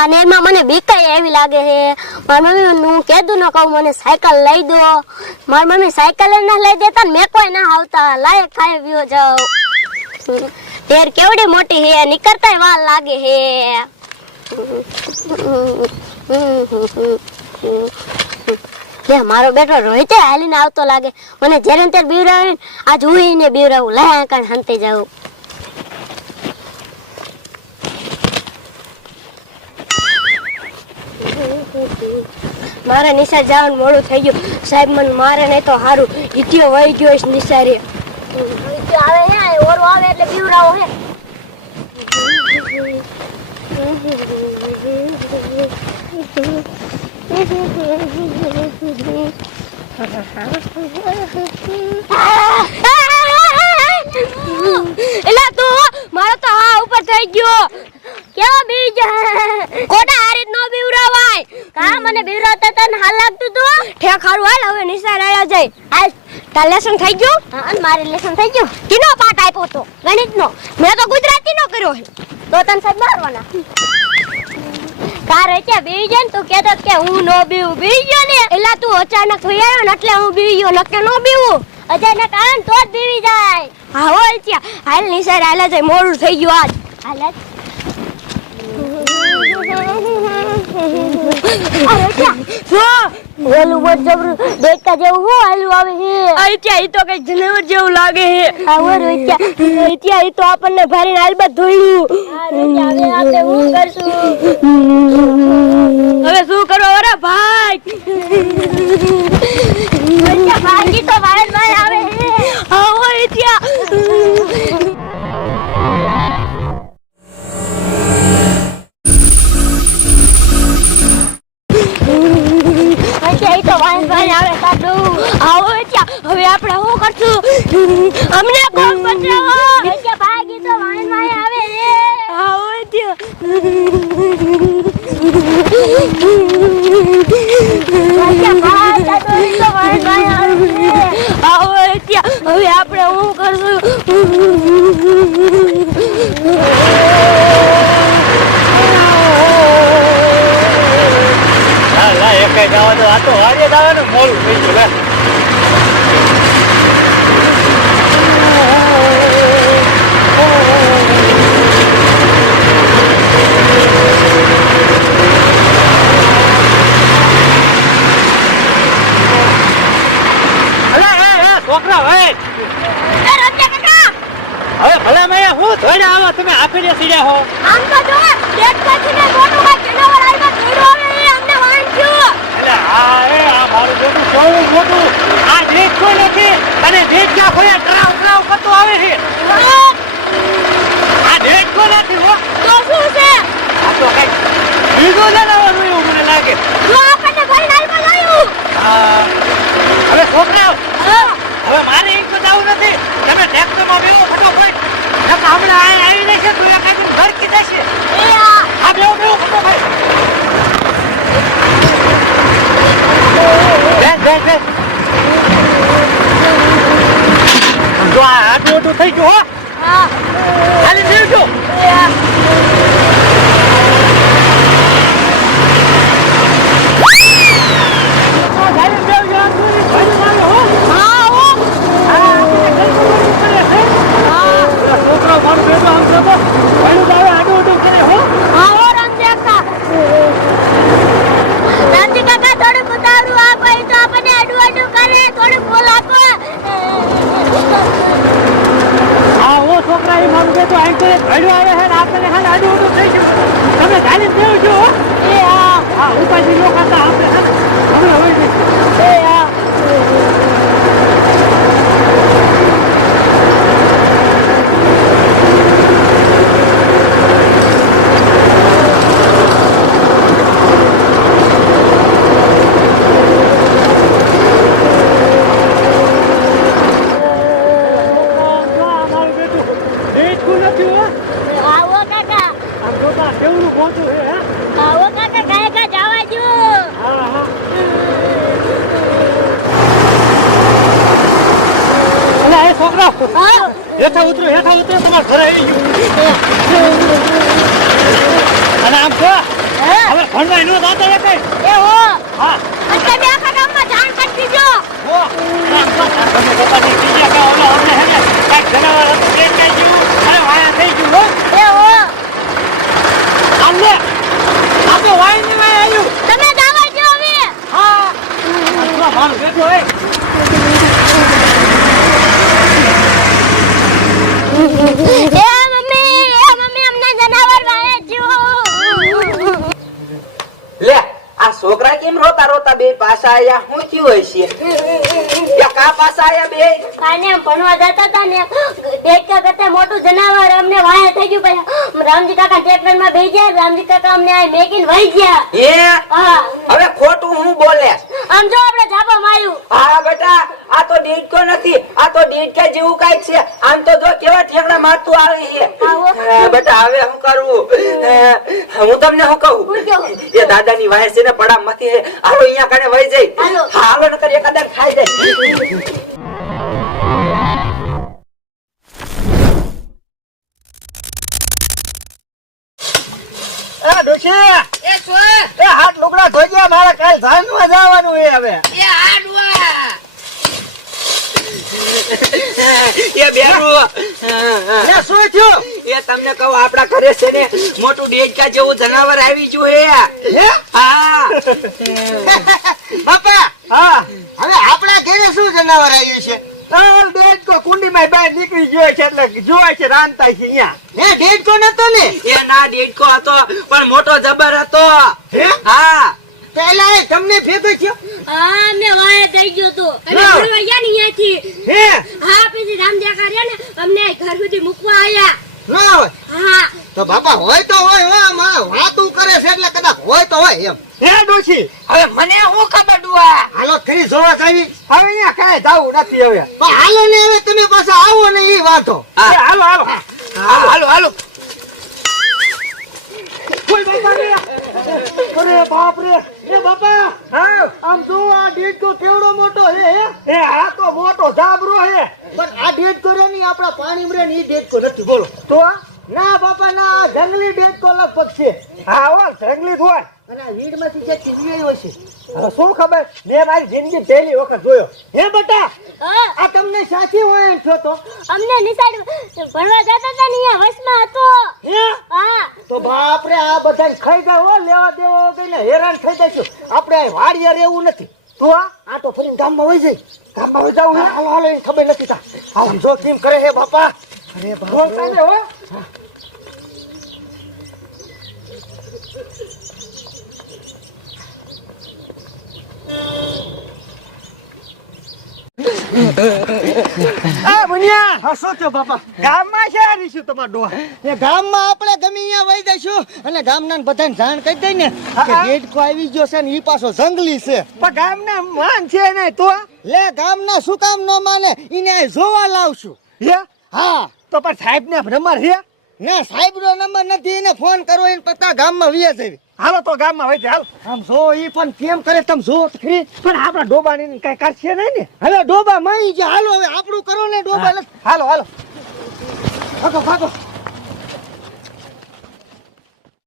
અને એમાં મને બીકાય એવી લાગે છે. મારી મમ્મી હું કહેતું ન કહું, મને સાયકલ લઈ દો. મારી મમ્મી સાયકલ ના લઈ દેતા મેં કોઈ ના આવતા લાયક ખાઈ પીઓ જાઉં. તેર કેવડી મોટી હે નીકળતાય વાર લાગે હે લે, મારો બેટો રોહિતે હાલીને આવતો લાગે. મને જ્યારે ત્યારે બીવરાવે આજ હું ને બીવરાવું લાયા કાન હંતે જાઉં. મારે નિશાળ જવાનું મોડું થઈ ગયું. સાહેબ મને મારે નહીં તો સારું ઈટીઓ વહી ગયો છે નિશાળે? આવે હે? ઓરો આવે એટલે હે. એલા તું મારો તો હા ઉપર થઈ ગયો. કેવો બી કોટા કા મને બીવરાવતા તને હાલ લાગતું તું? ઠેક હારું હાલ હવે નિશાળ આયા જાય. હાલ તાર લેસન થઈ ગયું? હા અને મારે લેસન થઈ ગયું. કિનો પાઠ આપ્યો તો? ગણિત નો મેં તો ગુજરાતી નો કર્યો છે. તો તને સાહેબ મારવાના કાર છે બી જાય ને તું કહેતો કે હું નો બીવું. બી ગયો ને? એલા તું અચાનક થઈ આવ્યો ને એટલે હું બી ગયો નકે નો બીવું? અચાનક આન તો જ બીવી જાય. હા હોય ત્યાં હાલ નિશાળ હાલે જાય. મોડું થઈ ગયું આજ. હાલે હું હાલું આવે હે અરે ઈ તો કઈ જનાવર જેવું લાગે છે આવો ઈ તો આપણને ભારીને હાલબત ધોયું હવે શું કરો અરે ભાઈ ભાગી તો વાયર આવો આવે ને મોડું થઈ ગયું લે અલા, એ, એ, છોકરા ભાઈ એ રોત્યા કાકા હવે ભલે મેં હું ધોઈને આવો તમે આપીને સીડ્યા હો આમ તો જો પેટ પછી ને મોટું કાંઈ જનાવર આવ્યા ધોઈડો આવે એ અમને વાંચ્યું એટલે આ એ આ મારું બેટું બહુ મોટું આ નીચ કોઈ નથી અને નીચ ક્યાં હોય ડરાવ ડરાવ કરતો આવે છે આ નીચ કોઈ નથી હો તો શું છે આ તો કઈ મને લાગે હવે છોકરાઓ હવે મારે એક બતાવવું નથી તમે ટ્રેક્ટરમાં બેવો ફટાફટ નકર હમણાં આ આવી જશે તું એક આદમી ભરકી જશે આ બેવો બેવો ફટાફટ બેસ બેસ બેસ જો આ આટલું થઈ ગયું હા ખાલી જીવજો એ આ ખાલી જીવજો ભાઈ મારો હો હા હો છોકરો મારું બેટો આમ છે તો ભાઈનું દાવે આડું ઉડું કરે હો હા હો રામદેવ કાકા રામજી કાકા થોડું ઉતાવળું આપો એ તો આપણને આડું આડું કરે થોડું બોલ આપો હા હો છોકરા એ મારું બેટો ભાઈડું આવે છે ને આપણને હાલ આડું ઉડું થઈ ગયું. તમે ચાલી દેવજો હો એ આ હા ઉપાજી નો ખાતા આપણે હવે હવે એ હા મારું બેટું દેખું નથી હો આવો કાકા આમ જોતા કેવડું મોટું છે હે આવો કાકા ગાય ગા જવા જો હા હા અલા એ છોકરા હા હેઠા ઉતરો હેઠા ઉતરો તમારા ઘરે આવી ગયું. અને આમ જો હવે ભણવા નો દાતો એ કઈ. એ હો. હા. અને તમે આખા ગામમાં જાણ કરી દીજો. આ તમે પપ્પાની બીજા કે ઓલો અમને હે ને કાંઈક જનાવર હતું તે કઈ જેવું અરે વાયા થઈ ગયું હો એ હો આમ લે આ તો વાયની વાય આવ્યું તમે દાવા જો હવે હા આ તો મારું બેઠો હે એ મમ્મી એ મમ્મી અમને જનાવર વાળે જો લે આ છોકરા કેમ રોતા રોતા બે પાછા આયા હું થયું હોય છે. યા કા પાછા આયા બે. કાને એમ ભણવા જતા હતા ને દેખતા કરતા મોટું જનાવર અમને વાયા થઈ ગયું પછી રામજી કાકા ટ્રેક્ટરમાં બેસી ગયા રામજી કાકા અમને આ મેકીને વહી ગયા. હે? હા. હવે ખોટું હું બોલે? આમ જો આપણે ઝાપા માર્યું. હા બેટા આ તો દેડકો નથી આ તો દેડકા જેવું કંઈક છે. આમ તો જો કેવા ઠેકડા મારતું આવે છે. બેટા હવે હું કરવું હું તમને હું કહું? એ દાદાની વાય છે ને પડા માંથી હાલો અહીંયા કને વહી. હા, હાલો નકર એકાદા ખાઈ જાય એ ડોશી એ શું એ હાથ લુગડા ધોઈ ગયા મારે કાલ ધાનમાં જવાનું છે હવે એ હાડવા એ બેરું એ શું થયું એ તમને કહું આપડા ઘરે છે ને મોટું ડેજકા જેવું જનાવર આવી ગયું હે. હે? બાપા હા. હવે આપડા ઘરે શું જનાવર આવ્યું છે? ચાલ કુંડીમાં બહાર નીકળી ગયો છે એટલે જોવાય છે રાંધતા છે અહીંયા હે ઢેઢકો નતો ને? એ ના ડેજકો હતો પણ મોટો જબર હતો. હા? પેલા એ તમને ભેગો થયો? હા અમને વાય થઈ ગયો તો. અમે ના. ગયા ને અહીંયાથી હે? હા પછી રામજી કાકા ને અમને ઘર સુધી મૂકવા આયા. ના હોય. હા તો બાપા હોય તો હોય હો માં વાતું કરે છે એટલે કદાચ હોય તો હોય એમ. હે ડોશી? હવે મને શું ખબર ડુઆ? હાલો ખરી જોવા આવી હવે અહીંયા કાંઈ જાવું નથી હવે. પણ હાલો ને હવે તમે પાછા આવો ને એ વાંધો. હા. હાલો હાલો. હાલો હાલો હાલો. કોઈ બાપા રે અરે બાપ રે. એ બાપા હા. આમ જો આ ડેજકો કેવડો મોટો હે હે? આ તો મોટો જાબરો હે. પણ આ ઢેઢકો રે ની આપણા પાણી મરે ને એ કો નથી. બોલો. તો? ના બાપા ના જંગલી જંગલી કો લગભગ છે. હા હો જંગલી હોય. અને આ વીડ જે ચીડવી હોય છે હવે શું ખબર? મેં મારી જિંદગી પહેલી વખત જોયો. હે બેટા આ તમને સાચી હોય એમ છો તો? અમને નિશાળ ભણવા જતા હતા ને અહીંયા વસમાં હતો. હે? હા. તો બાપ રે આ બધા ખાઈ જાવ હો, લેવા દેવા વગરને હેરાન થઈ જઈશું આપણે આ વાડીએ રહેવું નથી. તું આ આ તો ફરીને ગામમાં વહી જાય ગામમાં વહી જાવ હાલો હાલો એને ખબર નથી તા આમ જો કેમ કરે હે બાપા? અરે બાપ હો. આ બુનિયા હા શું બાપા? ગામમાં છે આ રીશું તમારો ડોહા? એ ગામમાં આપણે ગમે અહીંયા વહી જઈશું અને ગામના બધાને જાણ કરી દઈ ને કે હા. આવી ગયો છે ને ઈ પાછો જંગલી છે. પણ ગામના માન છે ને તો લે ગામના શું કામ ન માને ઈને જોવા લાવશું. હે? હા. તો પણ સાહેબ ને ભ્રમર છે ના સાહેબ નો નંબર નથી એને ફોન કરો એને પતા ગામમાં વિયા જવી. હાલો તો ગામમાં હોય છે હાલ. આમ જો ઈ પણ કેમ કરે તમે જો ખરી. પણ આપણા ડોબાની કઈ કરશે નહીં ને? હવે ડોબા માં જે હાલો હવે આપણું કરો ને ડોબા હાલો હાલો. ભાગો ભાગો.